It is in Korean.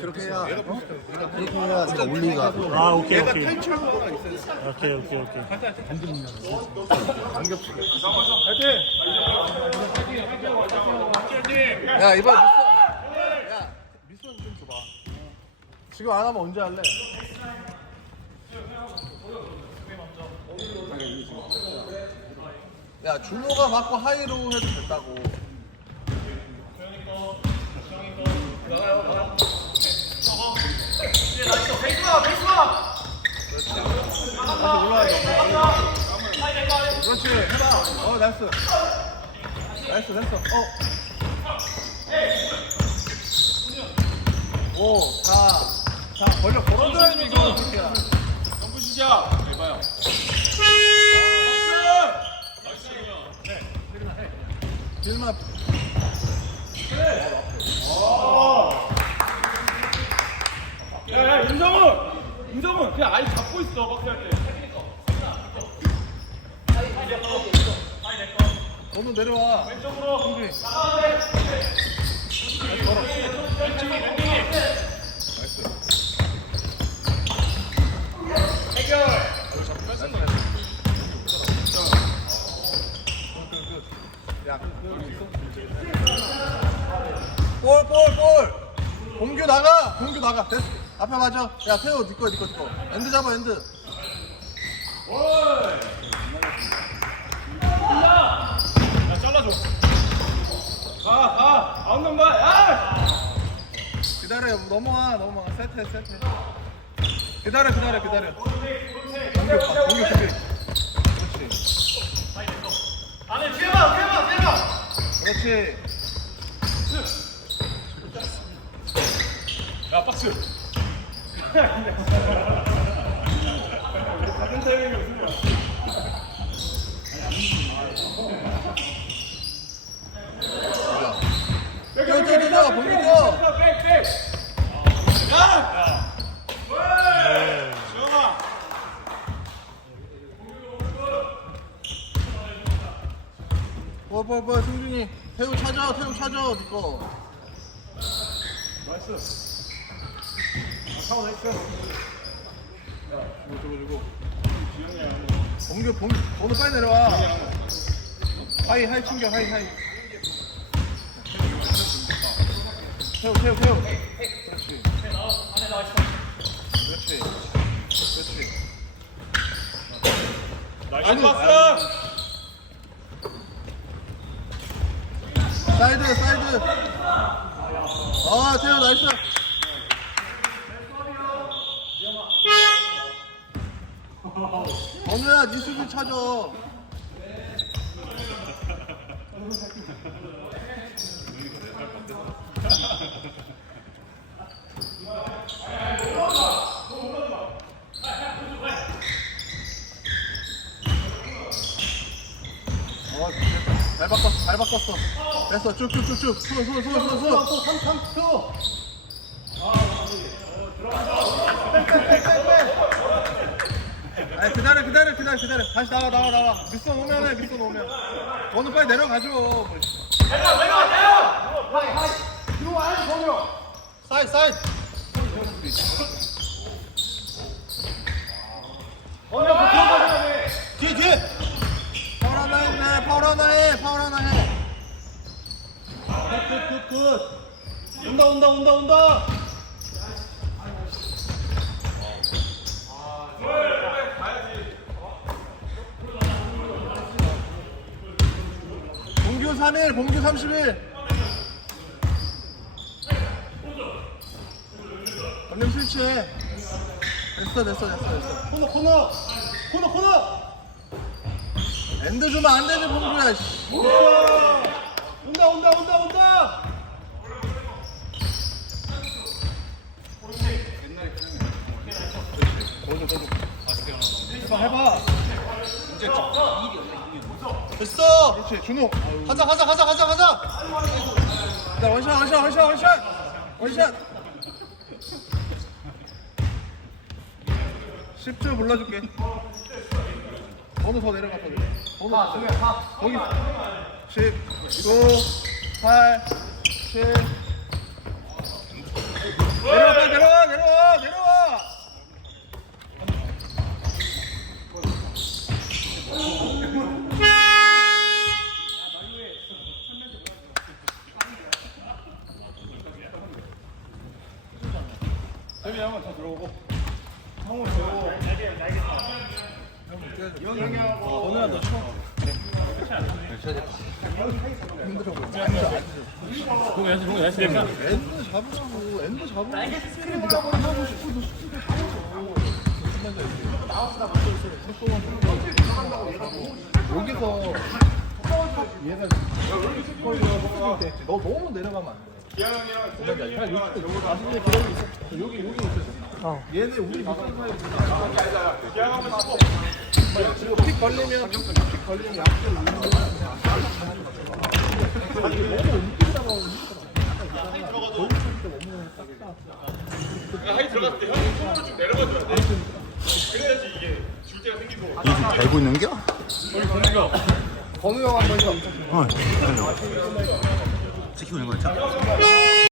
그렇게 해야 그렇게 해야 제가 올리가 아, 오케이, 오케이. 탈출한 거가 있어요. 오케이, 오케이, 오케이. 야 이번 미션 좀 줘봐. 지금 안 하면 언제 할래? 야 준호가 맞고 하이로 해도 됐다고. 다시 올라와. 그렇지 해봐. 나이스. 나이스 됐어. 오, 자, 걸어줘야지 이거. 점프 시작. 해봐요. 길만. 야, 임성훈, 그냥 아예 잡고 있어 박스 할 때. 너도 내려와. 왼쪽으로. 승준이. 야, 볼. 공규 나가. 됐어. 앞에 맞아. 야, 태호, 니 거. 엔드 잡아, 엔드. 야, 잘라줘. 아웃넘 봐. 야! 기다려, 넘어와. 세트. 기다려. 공규. 그렇지. 안에 뒤에 봐. 그렇지. 야, 박스. 작은 타이밍이 없습니다. 뛰어, 공규 뛰어. 백. 야! 주영아. 볼, 승준이. 태우 찾아, 니 거. 나이스. 타워 나이스. 야, 저거. 공규, 번호 빨리 내려와. 하이 챙겨, 하이. 태우. 그렇지. 나이스 박스. 사이드. 태우 나이스. 번호야, 니 수비 찾아. 잘 바꿨어. 됐어, 쭉쭉쭉쭉. 수. 3. 아니, 기다려. 다시 나와. 미션 오면. 너는 빨리 내려가줘. 사이드. 뒤에. 파울 하나 해. 굿. 온다. 공규 3일, 공규 31. 얼른 실치해. 됐어. 코너. 엔드 주면 안 되지, 공규야. 씨. 온다. 해봐. 됐어. 그렇지, 준호. 가자. 자, 원샷. 10초 불러줄게. 번호 더 내려가. 거기 10, 9, 8, 7. 내려가. 세빈이 한번 더 들어오고. 어느 한더 쳐. 엔드 잡으라고. 엔드 잡으라고. 스크린 네가 하고 싶고 너 스크린 하고 여기서 얘가 너 너무 내려가면 안 돼. 그냥 여기 나중에 기다리고 있어. 여기 있어. 얘네 우리 밑에 사이에 지금 픽 걸리면 약간 하이 들어갔을 때 형이 손으로 좀 내려가줘야 돼. 그래야지 이게 줄 때가 생기고. 달고 있는겨? 건우 형 한번 더. 어. 지키고 있는 거였죠?